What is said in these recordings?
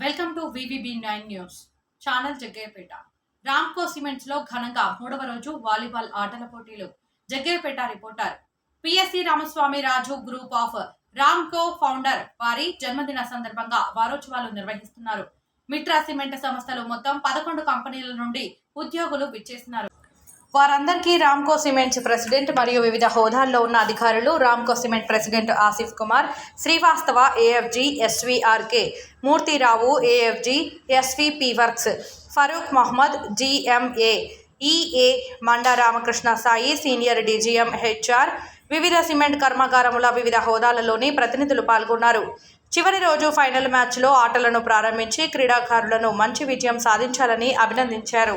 Welcome to VVB nine news channel Jaggayyapeta Ramco సిమెంట్స్లో ఘనంగా మూడవ రోజు వాలీబాల్ ఆటల పోటీలు. Jaggayyapeta reporter PSC Ramaswamy Raju group of Ramco founder వారి జన్మదిన సందర్భంగా వారోత్సవాలు నిర్వహిస్తున్నారు. మిట్రా సిమెంట్ సంస్థలు మొత్తం పదకొండు కంపెనీల నుండి ఉద్యోగులు విచ్చేస్తున్నారు వారందరికీ రామ్కో సిమెంట్స్ ప్రెసిడెంట్ మరియు వివిధ హోదాల్లో ఉన్న అధికారులు Ramco cement president Asif Kumar Srivastava AFG SVRK Murthyrao AFG SVP works Farooq Mohammed GMA EA Manda Ramakrishna Sai senior DGM HR వివిధ సిమెంట్ కర్మాగారముల వివిధ హోదాలలోని ప్రతినిధులు పాల్గొన్నారు. చివరి రోజు ఫైనల్ మ్యాచ్లో ఆటలను ప్రారంభించి క్రీడాకారులను మంచి విజయం సాధించాలని అభినందించారు.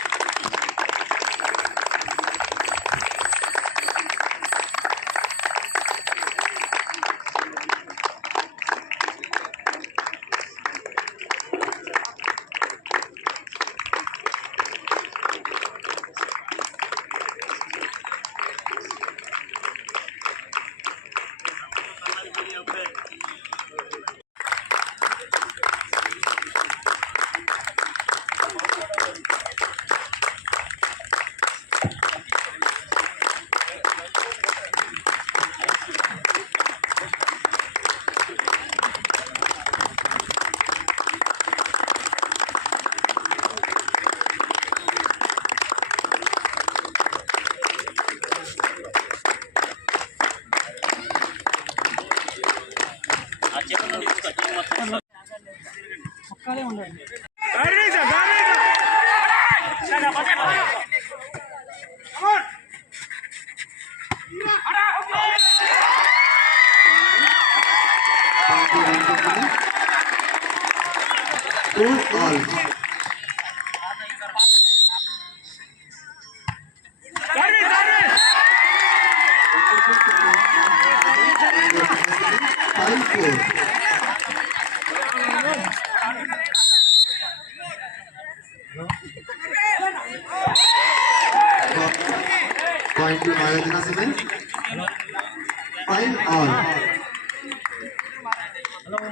ఒక్కలే ఉండండి Good all. Point to Mayajana Seven. Five all. Hello.